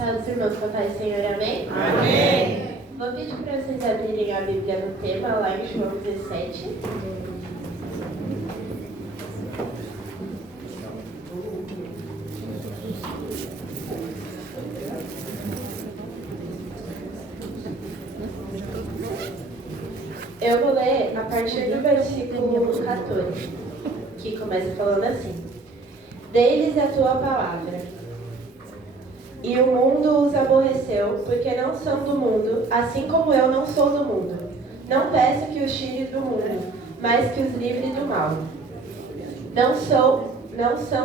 Saúde, irmãos, com a paz do Senhor, amém? Amém. Vou pedir para vocês abrirem a Bíblia no tema, lá em João 17. Eu vou ler a partir do versículo 14, que começa falando assim: Dei-lhes a tua palavra, e o mundo os aborreceu, porque não são do mundo, assim como eu não sou do mundo. Não peço que os tire do mundo, mas que os livre do mal. Não são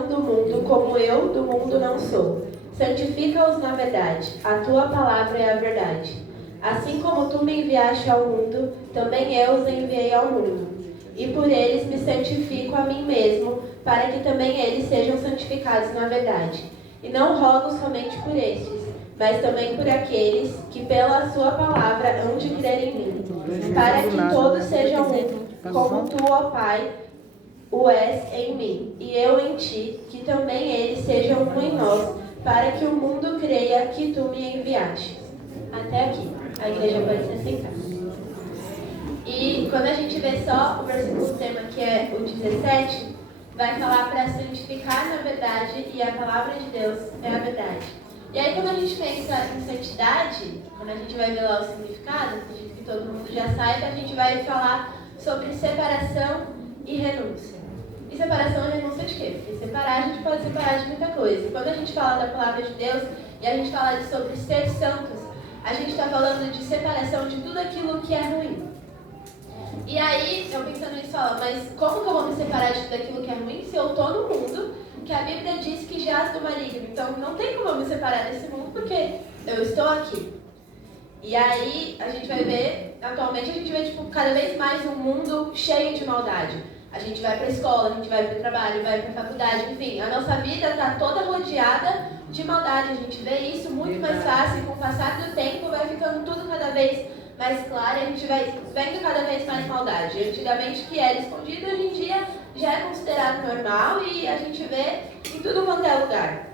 do mundo, como eu do mundo não sou. Santifica-os na verdade, a tua palavra é a verdade. Assim como tu me enviaste ao mundo, também eu os enviei ao mundo. E por eles me santifico a mim mesmo, para que também eles sejam santificados na verdade. E não rogo somente por estes, mas também por aqueles que pela sua palavra hão de crer em mim, para que todos sejam um, como tu, ó Pai, o és em mim, e eu em ti, que também eles sejam um em nós, para que o mundo creia que tu me enviaste. Até aqui. A igreja pode se sentar. E quando a gente vê só o versículo tema, que é o 17, vai falar para santificar na verdade, e a palavra de Deus é a verdade. E aí quando a gente pensa em santidade, quando a gente vai ver lá o significado, acredito que todo mundo já saiba, a gente vai falar sobre separação e renúncia. E separação e renúncia de quê? Porque separar, a gente pode separar de muita coisa. E quando a gente fala da palavra de Deus, e a gente fala sobre ser santos, a gente está falando de separação de tudo aquilo que é ruim. E aí, eu pensando nisso, falo, mas como que eu vou me separar de tudo aquilo que é ruim se eu estou no mundo que a Bíblia diz que jaz do maligno? Então, não tem como eu me separar desse mundo porque eu estou aqui. E aí, a gente vai ver, atualmente, a gente vê cada vez mais um mundo cheio de maldade. A gente vai para a escola, a gente vai para o trabalho, vai para a faculdade, enfim, a nossa vida está toda rodeada de maldade. A gente vê isso muito mais fácil, com o passar do tempo vai ficando tudo cada vez mais claro, e a gente vai vendo cada vez mais maldade. Antigamente, que era escondido, hoje em dia já é considerado normal e a gente vê em tudo quanto é lugar.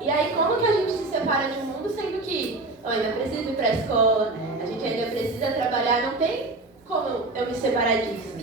E aí, como que a gente se separa de um mundo, sendo que eu ainda preciso ir para a escola, a gente ainda precisa trabalhar, não tem como eu me separar disso.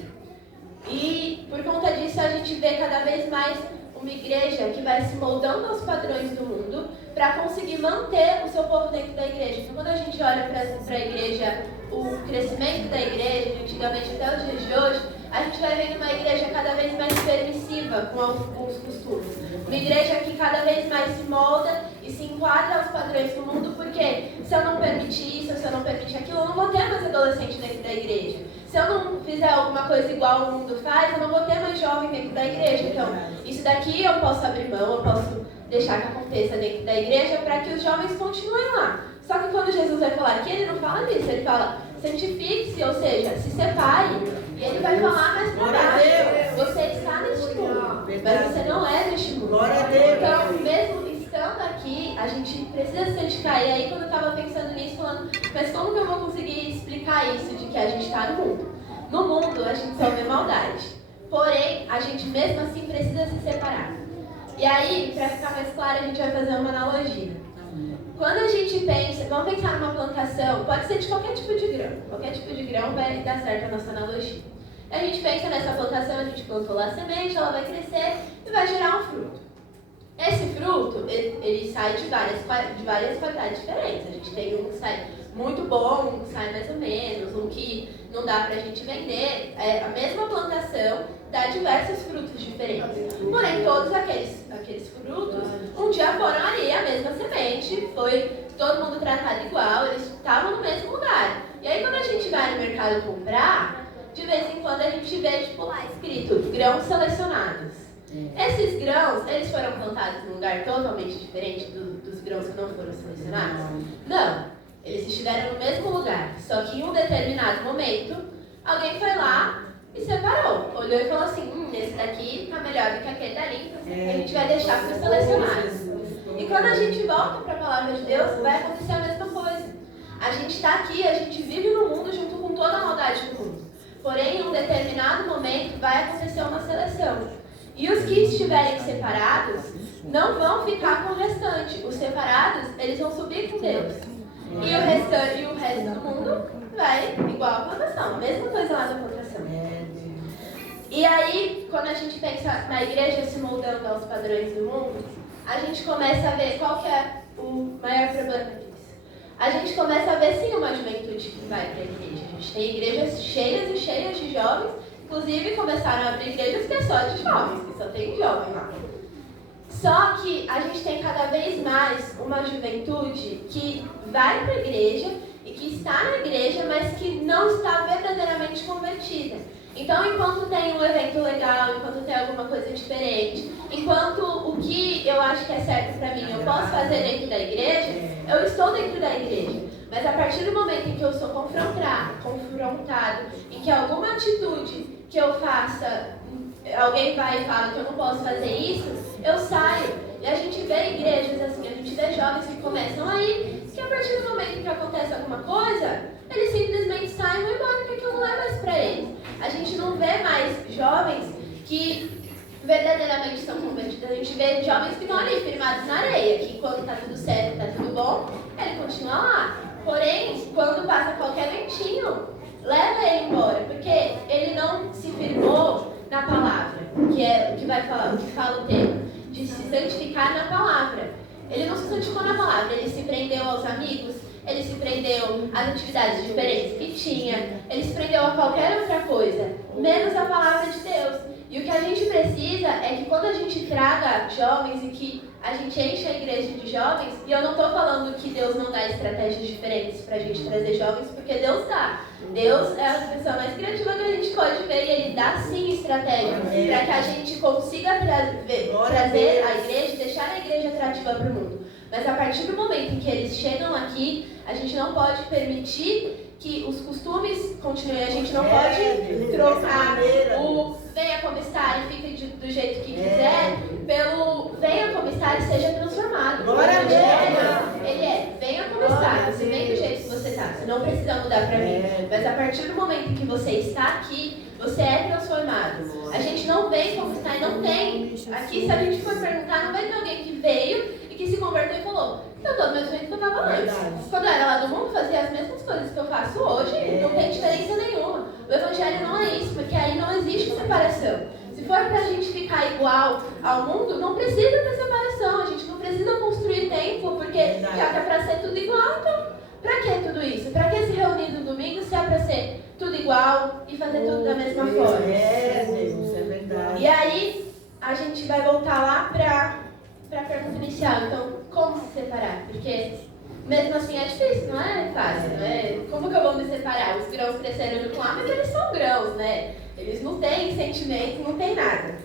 E por conta disso, a gente vê cada vez mais uma igreja que vai se moldando aos padrões do mundo para conseguir manter o seu povo dentro da igreja. Então, quando a gente olha para a igreja, o crescimento da igreja, de antigamente até os dias de hoje, a gente vai vendo uma igreja cada vez mais permissiva com os costumes. Uma igreja que cada vez mais se molda e se enquadra aos padrões do mundo, porque se eu não permitir isso, se eu não permitir aquilo, eu não vou ter mais adolescente dentro da igreja. Se eu não fizer alguma coisa igual o mundo faz, eu não vou ter mais jovem dentro da igreja. Então, isso daqui eu posso abrir mão, eu posso deixar que aconteça dentro da igreja para que os jovens continuem lá. Só que quando Jesus vai falar aqui, ele não fala disso, ele fala santifique-se, ou seja, se separe. E ele vai falar mais para baixo. Você está neste mundo, mas você não é deste mundo. Então, mesmo estando aqui, a gente precisa se santificar. E aí, quando eu estava pensando nisso, falando, mas como que eu vou conseguir explicar isso de que a gente está no mundo? No mundo, a gente só vê maldade. Porém, a gente mesmo assim precisa se separar. E aí, para ficar mais claro, a gente vai fazer uma analogia. Quando a gente pensa, vamos pensar numa plantação, pode ser de qualquer tipo de grão. Qualquer tipo de grão vai dar certo a nossa analogia. A gente pensa nessa plantação, a gente plantou lá a semente, ela vai crescer e vai gerar um fruto. Esse fruto, ele sai de várias qualidades diferentes. A gente tem um que sai muito bom, um que sai mais ou menos, um que não dá pra gente vender. A mesma plantação dá diversos frutos diferentes. Porém, todos aqueles frutos, um dia foram ali, a mesma semente, foi todo mundo tratado igual, eles estavam no mesmo lugar. E aí, quando a gente vai no mercado comprar, de vez em quando a gente vê, lá escrito, grãos selecionados. Esses grãos, eles foram plantados num lugar totalmente diferente dos grãos que não foram selecionados? Não. Eles estiveram no mesmo lugar, só que em um determinado momento, alguém foi lá e separou. Olhou e falou assim, esse daqui tá melhor do que aquele dali, então a gente vai deixar para os selecionados. E quando a gente volta para a palavra de Deus, vai acontecer a mesma coisa. A gente está aqui, a gente vive no mundo junto com toda a maldade do mundo. Porém, em um determinado momento, vai acontecer uma seleção. E os que estiverem separados não vão ficar com o restante. Os separados, eles vão subir com Deus. E o resto do mundo vai igual a plantação. A mesma coisa lá da plantação. E aí, quando a gente pensa na igreja se moldando aos padrões do mundo, a gente começa a ver qual que é o maior problema disso. A gente começa a ver sim uma juventude que vai para a igreja. A gente tem igrejas cheias e cheias de jovens. Inclusive começaram a abrir igrejas que é só de jovens, que só tem jovem lá. Só que a gente tem cada vez mais uma juventude que vai para a igreja e que está na igreja, mas que não está verdadeiramente convertida. Então, enquanto tem um evento legal, enquanto tem alguma coisa diferente, enquanto o que eu acho que é certo para mim eu posso fazer dentro da igreja, eu estou dentro da igreja. Mas a partir do momento em que eu sou confrontado, em que alguma atitude que eu faça, alguém vai e fala que eu não posso fazer isso, eu saio. E a gente vê igrejas assim, a gente vê jovens que começam aí, que a partir do momento em que acontece alguma coisa, eles simplesmente saem e vão embora, porque aquilo não é mais para eles. A gente não vê mais jovens que verdadeiramente estão convertidos. A gente vê jovens que estão ali, firmados na areia, que enquanto está tudo certo, está tudo bom, ele continua lá. Porém, quando passa qualquer ventinho, leva ele embora, porque ele não se firmou na palavra, que é o que vai falar, o que fala o tema, de se santificar na palavra. Ele não se santificou na palavra, ele se prendeu aos amigos, ele se prendeu às atividades diferentes que tinha, ele se prendeu a qualquer outra coisa, menos a palavra de Deus. E o que a gente precisa é que quando a gente traga jovens e que a gente enche a igreja de jovens, e eu não estou falando que Deus não dá estratégias diferentes para a gente trazer jovens, porque Deus dá. Deus é a pessoa mais criativa que a gente pode ver, e Ele dá sim estratégia para que a gente consiga trazer a igreja, deixar a igreja atrativa para o mundo. Mas a partir do momento em que eles chegam aqui, a gente não pode permitir que os costumes continuem, a gente não pode trocar o venha como está e fique do jeito que quiser, pelo venha como está e seja transformado. O evangelho, ele é, venha como está, você vem do jeito que você está, você não precisa mudar para mim. Mas a partir do momento em que você está aqui, você é transformado. A gente não vem como está e não tem. Aqui, se a gente for perguntar, não vai ter alguém que veio e que se converteu e falou: eu estou do mesmo jeito que eu estava antes. Quando eu era lá do mundo, fazia as mesmas coisas que eu faço hoje, não tem diferença nenhuma. O evangelho não é isso, porque aí não existe separação. Se for pra gente ficar igual ao mundo, não precisa ter separação. A gente não precisa construir templo, porque já que é pra ser tudo igual, então pra que tudo isso? Pra que se reunir no domingo se é pra ser tudo igual e fazer tudo da mesma forma? Deus, é verdade. E aí, a gente vai voltar lá pra pergunta inicial. Então, como se separar? Porque mesmo assim é difícil, não é fácil, não é? Como que eu vou me separar? Os grãos cresceram no clã, mas eles são grãos, né? Eles não têm sentimento, não tem nada.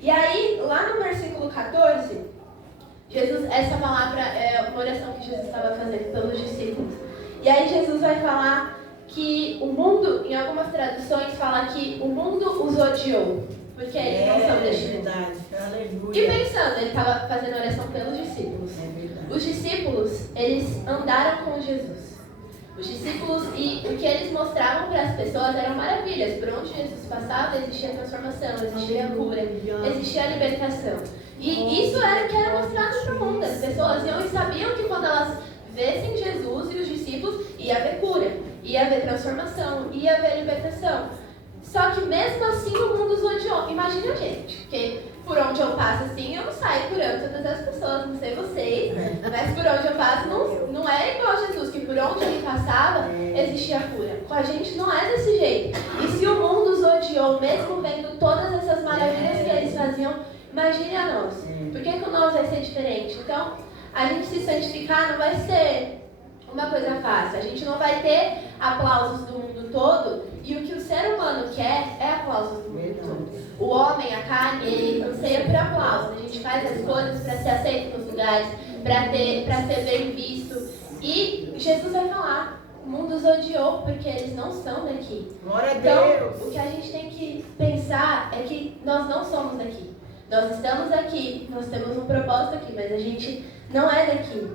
E aí, lá no versículo 14, Jesus, essa palavra é uma oração que Jesus estava fazendo pelos discípulos. E aí Jesus vai falar que o mundo, em algumas traduções, fala que o mundo os odiou, porque eles não são deste mundo. Aleluia. E pensando, ele estava fazendo oração pelos discípulos. Os discípulos, eles andaram com Jesus. Os discípulos, e o que eles mostravam para as pessoas eram maravilhas. Por onde Jesus passava, existia transformação, existia cura, existia libertação. E isso era o que era mostrado para o mundo. As pessoas iam e sabiam que quando elas vissem Jesus e os discípulos, ia haver cura, ia haver transformação, ia haver libertação. Só que mesmo assim o mundo os odiou. Imagina a gente, porque por onde eu passo assim, eu não saio curando todas as pessoas, não sei vocês, mas por onde eu passo não é igual a Jesus, que por onde ele passava existia cura. Com a gente não é desse jeito. E se o mundo os odiou, mesmo vendo todas essas maravilhas que eles faziam, imagine a nós. Por que o nós vai ser diferente? Então, a gente se santificar não vai ser uma coisa fácil. A gente não vai ter aplausos do mundo todo, e o que o ser humano quer é aplausos do mundo todo. O homem, a carne, ele anseia por aplausos. A gente faz as coisas para ser aceito nos lugares, para ser bem visto. E Jesus vai falar: o mundo os odiou porque eles não são daqui. Glória a então, Deus. o que a gente tem que pensar é que nós não somos daqui. Nós estamos aqui, nós temos um propósito aqui, mas a gente não é daqui.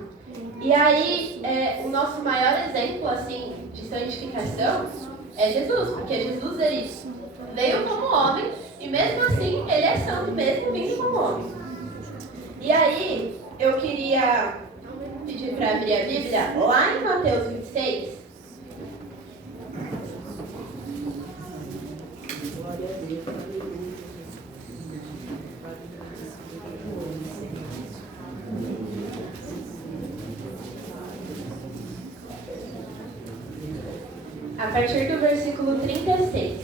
E aí, o nosso maior exemplo assim, de santificação é Jesus, porque Jesus ele veio como homem e mesmo assim ele é santo, mesmo vindo como homem. E aí, eu queria pedir para abrir a Bíblia lá em Mateus 26. Glória a Deus. A partir do versículo 36,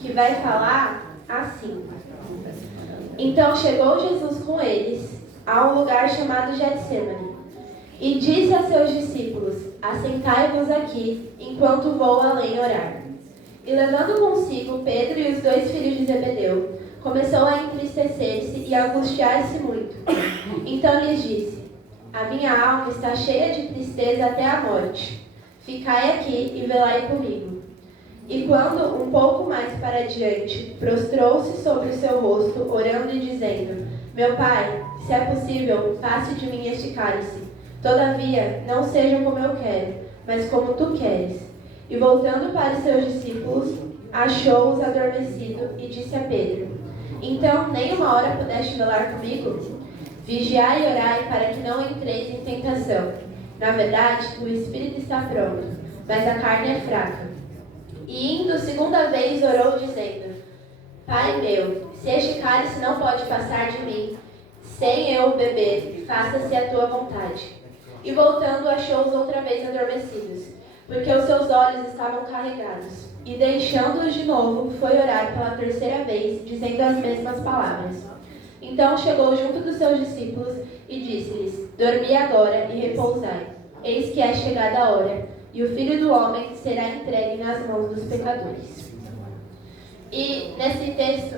que vai falar assim: Então chegou Jesus com eles a um lugar chamado Getsêmani e disse a seus discípulos: Assentai-vos aqui, enquanto vou além orar. E levando consigo Pedro e os 2 filhos de Zebedeu, começou a entristecer-se e a angustiar-se muito. Então lhes disse: A minha alma está cheia de tristeza até a morte. Ficai aqui e velai comigo. E quando um pouco mais para diante, prostrou-se sobre o seu rosto, orando e dizendo: Meu Pai, se é possível, passe de mim este cálice. Todavia, não seja como eu quero, mas como tu queres. E voltando para os seus discípulos, achou-os adormecidos e disse a Pedro: Então, nem uma hora pudeste velar comigo? Vigiai e orai para que não entreis em tentação. Na verdade, o espírito está pronto, mas a carne é fraca. E indo segunda vez orou dizendo: Pai meu, se este cálice não pode passar de mim, sem eu beber, faça-se a tua vontade. E voltando, achou-os outra vez adormecidos, porque os seus olhos estavam carregados. E deixando-os de novo, foi orar pela terceira vez, dizendo as mesmas palavras. Então chegou junto dos seus discípulos e disse-lhes: Dormi agora e repousai. Eis que é chegada a hora, e o Filho do Homem será entregue nas mãos dos pecadores. E nesse texto,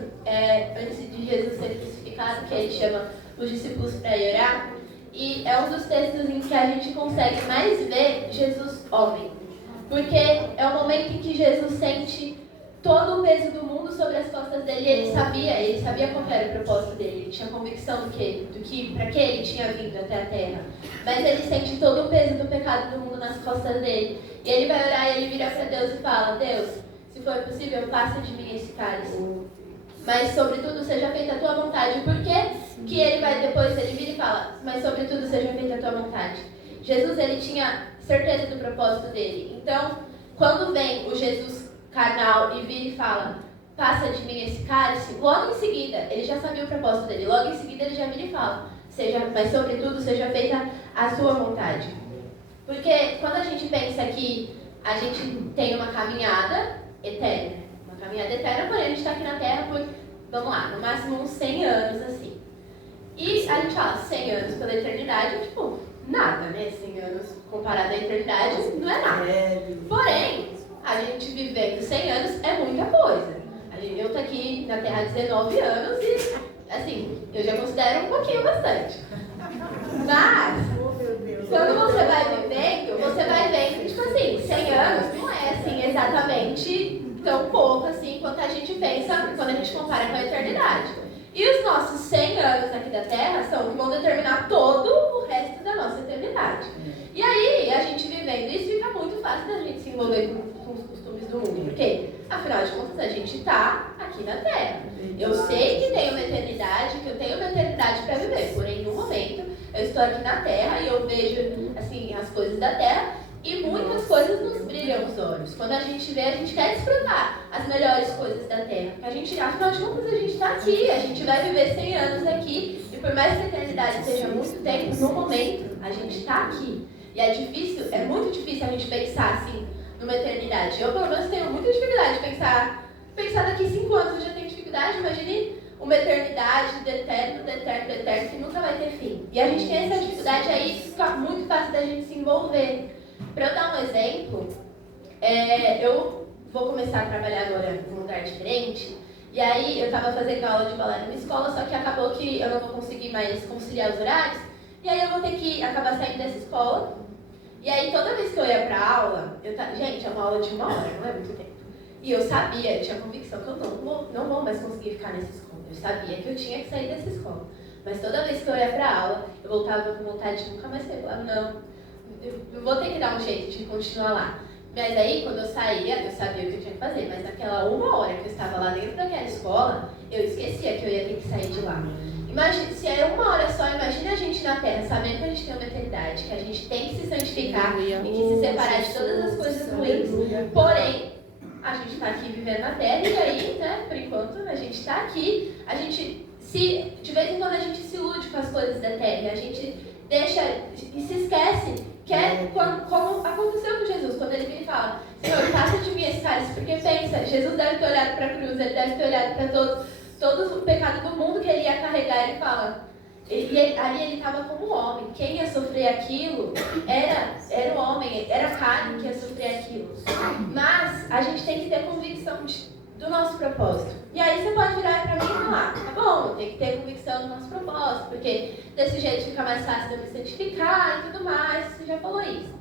antes de Jesus ser crucificado, que ele chama os discípulos para ir orar, e é um dos textos em que a gente consegue mais ver Jesus homem. Porque é o momento em que Jesus sente todo o peso do mundo sobre as costas dele, e ele sabia qual era o propósito dele, ele tinha convicção para que ele tinha vindo até a terra. Mas ele sente todo o peso do pecado do mundo nas costas dele. E ele vai orar e ele vira para Deus e fala: Deus, se for possível, passa de mim esse cálice. Mas sobretudo seja feita a tua vontade. Por que ele vai depois, ele vira e fala: mas sobretudo seja feita a tua vontade? Jesus, ele tinha certeza do propósito dele. Então, quando vem o Jesus carnal e vira e fala: passa de mim esse cálice, logo em seguida, ele já sabia o propósito dele, logo em seguida ele já vira e fala: mas sobretudo seja feita a sua vontade. Porque quando a gente pensa que a gente tem uma caminhada eterna, porém a gente está aqui na Terra por, vamos lá, no máximo uns 100 anos assim. E a gente fala 100 anos pela eternidade, tipo, nada, né? 100 anos comparado à eternidade não é nada. Porém, a gente vivendo 100 anos é muita coisa. Eu tô aqui na Terra há 19 anos e, assim, eu já considero um pouquinho bastante. Mas, quando você vai vendo, tipo assim, 100 anos não é, assim, exatamente tão pouco, assim, quanto a gente pensa quando a gente compara com a eternidade. E os nossos 100 anos aqui da Terra são que vão determinar todo o resto da nossa eternidade. E aí, a gente vivendo isso, fica muito fácil da gente se envolver com os costumes do mundo. Por quê? Afinal de contas, a gente está aqui na Terra. Eu sei que tem uma eternidade, que eu tenho uma eternidade para viver. Porém, no momento, eu estou aqui na Terra e eu vejo, assim, as coisas da Terra. E muitas coisas nos brilham os olhos. Quando a gente vê, a gente quer desfrutar as melhores coisas da Terra. Porque a gente, afinal de contas, a gente está aqui. A gente vai viver 100 anos aqui. E por mais que a eternidade seja muito tempo, no momento, a gente está aqui. E é muito difícil a gente pensar assim, numa eternidade. Eu, pelo menos, tenho muita dificuldade de pensar daqui 5 anos eu já tenho dificuldade. Imagine uma eternidade de eterno, que nunca vai ter fim. E a gente tem essa dificuldade aí, fica muito fácil da gente se envolver. Para eu dar um exemplo, eu vou começar a trabalhar agora em um lugar diferente. E aí eu estava fazendo aula de balé numa escola, só que acabou que eu não vou conseguir mais conciliar os horários. E aí eu vou ter que acabar saindo dessa escola. E aí toda vez que eu ia pra aula, gente, é uma aula de 1 hora, não é muito tempo. E eu sabia, eu tinha convicção que eu não vou mais conseguir ficar nessa escola. Eu sabia que eu tinha que sair dessa escola. Mas toda vez que eu ia pra aula, eu voltava com vontade de nunca mais sair. Eu falava: não, eu vou ter que dar um jeito de continuar lá. Mas aí, quando eu saía, eu sabia o que eu tinha que fazer. Mas naquela 1 hora que eu estava lá dentro daquela escola, eu esquecia que eu ia ter que sair de lá. Imagina, se é uma hora só, imagina a gente na Terra, sabendo que a gente tem uma eternidade, que a gente tem que se santificar e que se separar de todas as coisas ruins. Porém, a gente está aqui vivendo na Terra e aí, né, por enquanto, a gente está aqui, a gente de vez em quando a gente se ilude com as coisas da Terra, a gente deixa e se esquece que é como aconteceu com Jesus, quando ele vem e fala, Senhor, passa de mim esse cálice, porque pensa, Jesus deve ter olhado para a cruz, ele deve ter olhado para todo o pecado do mundo que ele ia carregar, ele fala, ali ele estava como homem, quem ia sofrer aquilo era o homem, era a carne que ia sofrer aquilo. Mas a gente tem que ter convicção do nosso propósito. E aí você pode virar para mim e falar, tá bom, tem que ter convicção do nosso propósito, porque desse jeito fica mais fácil de eu me santificar e tudo mais, você já falou isso.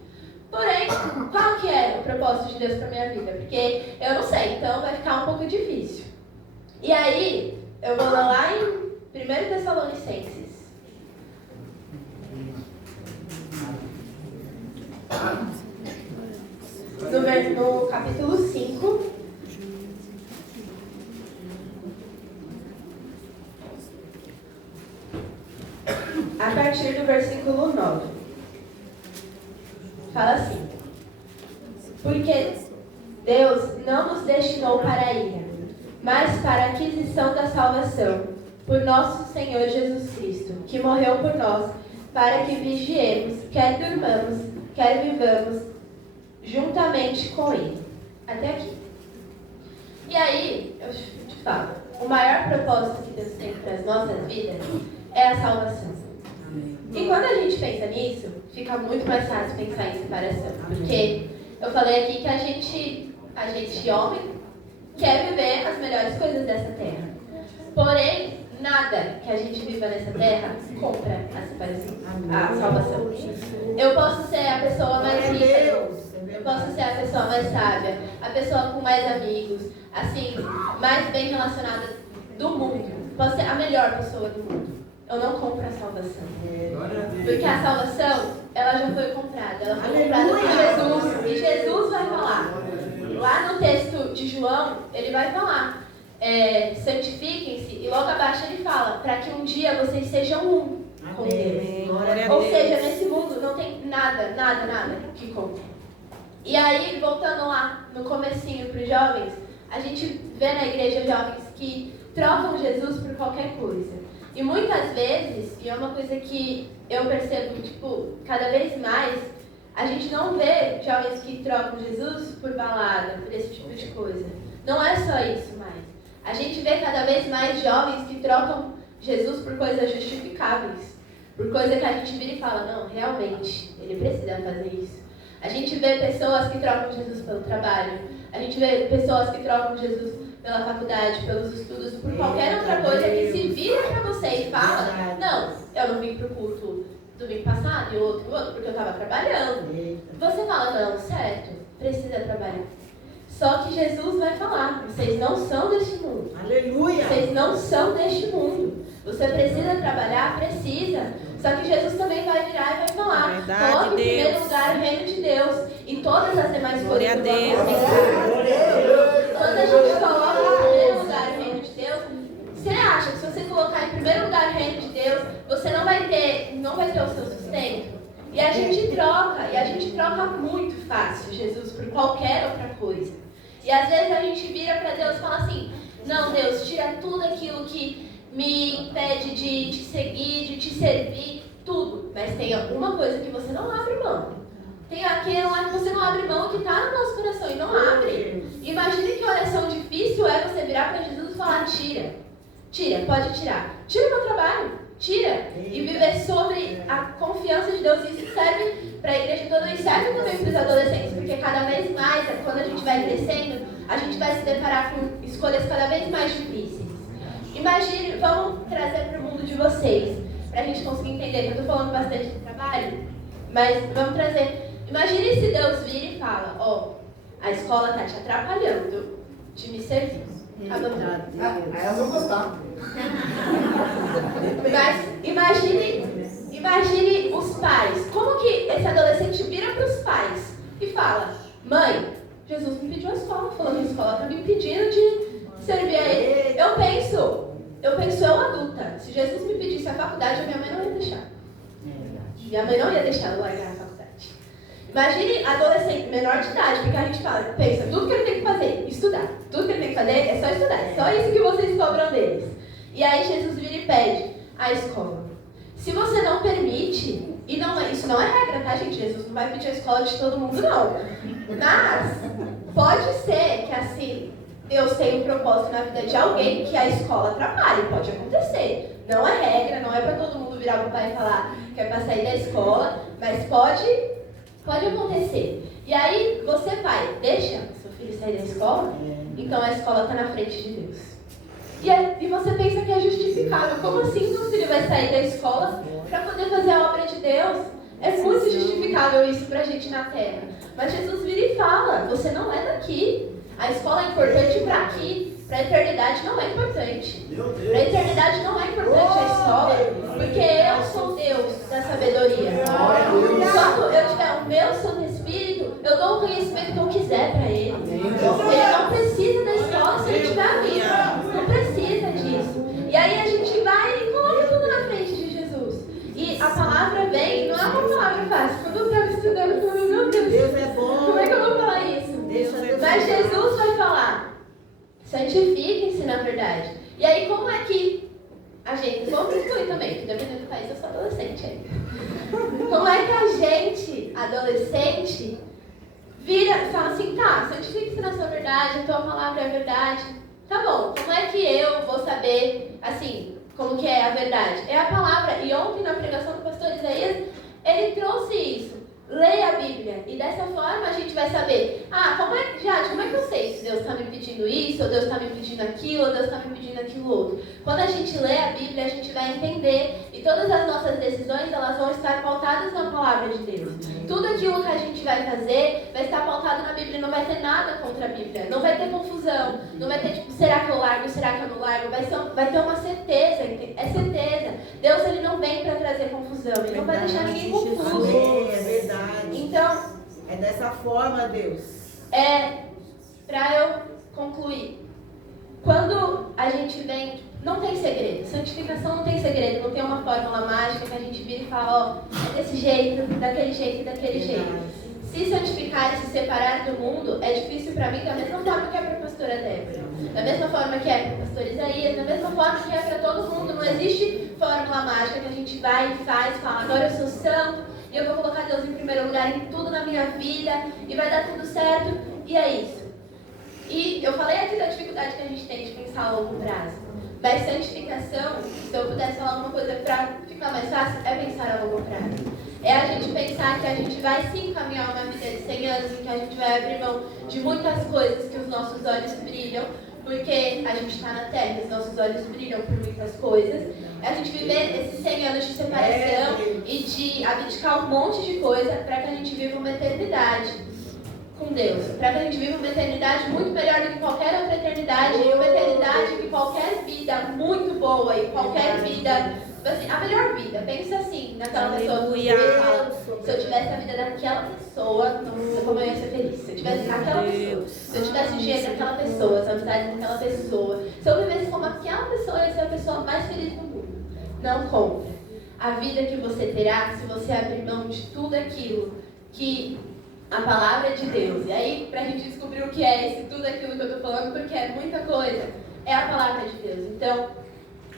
Porém, qual que é o propósito de Deus para minha vida? Porque eu não sei, então vai ficar um pouco difícil. E aí, eu vou lá em 1 Tessalonicenses. No capítulo 5. A partir do versículo 9. Fala assim: porque Deus não nos destinou para a ira, mas para a aquisição da salvação, por nosso Senhor Jesus Cristo, que morreu por nós, para que vigiemos, quer durmamos, quer vivamos, juntamente com Ele. Até aqui. E aí, eu te falo, o maior propósito que Deus tem para as nossas vidas é a salvação. E quando a gente pensa nisso, fica muito mais fácil pensar em separação. Porque eu falei aqui que a gente homem, quer viver as melhores coisas dessa terra. Porém, nada que a gente viva nessa terra compra a separação, a salvação. Eu posso ser a pessoa mais rica, eu posso ser a pessoa mais sábia, a pessoa com mais amigos, assim, mais bem relacionada do mundo. Posso ser a melhor pessoa do mundo. Eu não compro a salvação. Porque a salvação, ela já foi comprada. Ela foi comprada por Jesus. E Jesus vai falar. Lá no texto de João, ele vai falar. Santifiquem-se. E logo abaixo ele fala, para que um dia vocês sejam um com Deus. Ou seja, nesse mundo não tem nada que compre. E aí, voltando lá no comecinho para os jovens, a gente vê na igreja jovens que trocam Jesus por qualquer coisa. E muitas vezes, e é uma coisa que eu percebo que, cada vez mais, a gente não vê jovens que trocam Jesus por balada, por esse tipo de coisa. Não é só isso mais. A gente vê cada vez mais jovens que trocam Jesus por coisas justificáveis. Por coisa que a gente vira e fala, não, realmente, ele precisa fazer isso. A gente vê pessoas que trocam Jesus pelo trabalho. A gente vê pessoas que trocam Jesus pela faculdade, pelos estudos, por qualquer outra coisa que se vira pra você e fala, não, eu não vim pro culto domingo passado e outro, porque eu estava trabalhando. Você fala, não, certo, precisa trabalhar. Só que Jesus vai falar, vocês não são deste mundo. Aleluia! Vocês não são deste mundo. Você precisa trabalhar? Precisa. Só que Jesus também vai virar e vai falar, coloque em primeiro lugar o reino de Deus e todas as demais coisas vão acontecer. Quando a gente coloca em primeiro lugar o reino de Deus, você acha que se você colocar em primeiro lugar o reino de Deus, você não vai ter o seu sustento? E a gente troca muito fácil Jesus por qualquer outra coisa. E às vezes a gente vira para Deus e fala assim, não, Deus, tira tudo aquilo que me impede de te seguir, de te servir, tudo. Mas tem alguma coisa que você não abre mão. Tem aquele lá que você não abre mão, que está no nosso coração e não abre. Imagine que oração difícil é você virar para Jesus e falar, tira, pode tirar. Tira o meu trabalho, tira. E viver sobre a confiança de Deus. Isso serve para a igreja toda e serve também para os adolescentes, porque cada vez mais, quando a gente vai crescendo, a gente vai se deparar com escolhas cada vez mais difíceis. Imagine, vamos trazer para o mundo de vocês, para a gente conseguir entender, que eu estou falando bastante de trabalho, mas vamos trazer. Imagine se Deus vira e fala, a escola está te atrapalhando de me servir. Aí elas vão gostar. Mas imagine os pais. Como que esse adolescente vira para os pais e fala, mãe, Jesus me pediu a escola, falou que a escola está me impedindo de servir a ele. Eu penso, adulta, se Jesus me pedisse a faculdade, a minha mãe não ia deixar. Minha mãe não ia deixar eu largar a faculdade. Imagine adolescente, menor de idade, porque a gente fala, pensa, tudo que ele tem que fazer, estudar. Tudo que ele tem que fazer é só estudar, é só isso que vocês cobram deles. E aí Jesus vira e pede a escola. Se você não permite, e isso não é regra, tá, gente? Jesus não vai pedir a escola de todo mundo, não. Mas pode ser que assim, Deus tem um propósito na vida de alguém que a escola atrapalhe, pode acontecer. Não é regra, não é para todo mundo virar para o pai e falar que é para sair da escola, mas pode acontecer. E aí você vai, deixa seu filho sair da escola, então a escola está na frente de Deus. E você pensa que é justificável. Como assim seu filho vai sair da escola para poder fazer a obra de Deus? É muito justificável isso para a gente na Terra. Mas Jesus vira e fala, você não é daqui. A escola é importante para aqui. Para a eternidade não é importante. Para a eternidade não é importante a escola, porque eu sou Deus da sabedoria. Quando eu tiver o meu Santo Espírito, eu dou o conhecimento que eu quiser para ele. Ele não precisa da escola se ele tiver a vida. Não precisa disso. E aí a gente vai e coloca tudo na frente de Jesus. E a palavra vem, não é uma palavra fácil. Quando eu estava estudando, eu falei, meu Deus, como é que eu vou falar isso? Mas Jesus vai falar. Santifiquem-se na verdade. E aí, como é que a gente, vamos incluir também, que dependendo do país eu sou adolescente ainda. Como é que a gente, adolescente, vira e fala assim, tá, santifique-se na sua verdade, a tua palavra é a verdade. Tá bom, como é que eu vou saber, assim, como que é a verdade? É a palavra. E ontem na pregação do pastor Isaías, ele trouxe isso. Leia a Bíblia e dessa forma a gente vai saber, como é que eu sei se Deus está me pedindo isso, ou Deus está me pedindo aquilo, ou Deus está me pedindo aquilo outro. Quando a gente lê a Bíblia, a gente vai entender e todas as nossas decisões, elas vão estar pautadas na palavra de Deus. Tudo aquilo que a gente vai fazer vai estar pautado na Bíblia, não vai ter nada contra a Bíblia, não vai ter confusão, não vai ter tipo, será que eu largo, será que eu não largo, vai ter uma certeza, é certeza. Deus ele não vem para trazer confusão, ele não vai deixar ninguém confuso. É verdade. Então, é dessa forma, Deus. Para eu concluir, quando a gente vem, não tem segredo, santificação não tem segredo, não tem uma fórmula mágica que a gente vira e fala, é desse jeito, daquele jeito, daquele jeito. Se santificar e se separar do mundo é difícil para mim da mesma forma que é para a pastora Débora, da mesma forma que é para o pastor Isaías, da mesma forma que é para todo mundo. Não existe fórmula mágica que a gente vai e faz, fala, agora eu sou santo e eu vou colocar Deus em primeiro lugar em tudo na minha vida e vai dar tudo certo, e é isso. E eu falei aqui da dificuldade que a gente tem de pensar a longo prazo, mas santificação, se eu pudesse falar alguma coisa para ficar mais fácil, é pensar a longo prazo. É a gente pensar que a gente vai sim caminhar uma vida de 100 anos, em que a gente vai abrir mão de muitas coisas que os nossos olhos brilham, porque a gente está na terra, os nossos olhos brilham por muitas coisas. É a gente viver esses 100 anos de separação e de abdicar um monte de coisa para que a gente viva uma eternidade com Deus. Para que a gente viva uma eternidade muito melhor do que qualquer outra eternidade, e uma eternidade que qualquer vida muito boa e qualquer vida... Assim, a melhor vida, pensa assim, naquela pessoa que você fala, se eu tivesse a vida daquela pessoa, nossa, como eu ia ser feliz. Se eu tivesse aquela pessoa, se eu tivesse o dinheiro daquela pessoa, as amizades daquela pessoa, se eu vivesse como aquela pessoa, eu ia ser a pessoa mais feliz do mundo. Não compre. A vida que você terá se você abrir mão de tudo aquilo que a palavra é de Deus. E aí, pra gente descobrir o que é esse tudo aquilo que eu tô falando, porque é muita coisa, é a palavra de Deus. Então,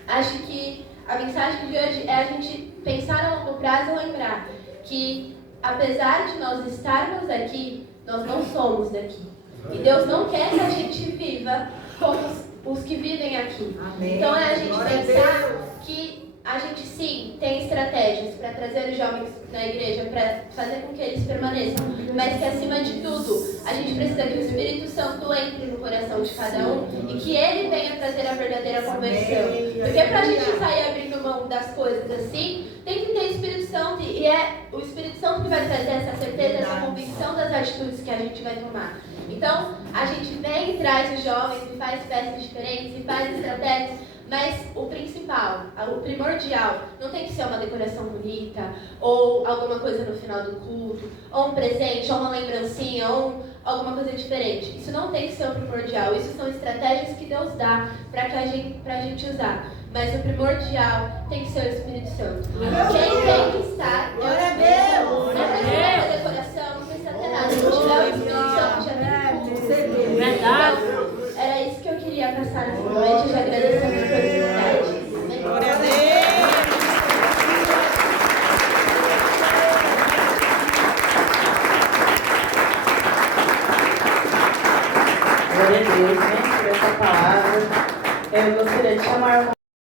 acho que a mensagem de hoje é a gente pensar a longo prazo e lembrar que, apesar de nós estarmos aqui, nós não somos daqui. E Deus não quer que a gente viva como os que vivem aqui. Amém. Então é a gente pensar que a gente sim tem estratégias para trazer os jovens na igreja, para fazer com que eles permaneçam, mas que acima de tudo, a gente precisa que o Espírito Santo entre no coração de cada um e que ele venha trazer a verdadeira conversão. Porque para a gente sair abrindo mão das coisas assim, tem que ter Espírito Santo, e é o Espírito Santo que vai trazer essa certeza, essa convicção das atitudes que a gente vai tomar. Então, a gente vem e traz os jovens e faz festas diferentes e faz estratégias, mas o principal, o primordial, não tem que ser uma decoração bonita, ou alguma coisa no final do culto, ou um presente, ou uma lembrancinha, ou alguma coisa diferente. Isso não tem que ser o primordial, isso são estratégias que Deus dá para a gente usar. Mas o primordial tem que ser o Espírito Santo. Quem tem que estar é o Glória a Espírito Deus. Santo. Não precisa fazer decoração, não precisa ter nada. Se tiver o Espírito Santo, já tem tudo. Verdade. Então, era isso que eu queria passar nessa noite. Eu já agradeço a minha oportunidade. Glória a Deus. Glória a Deus, né, por essa palavra. Eu gostaria de chamar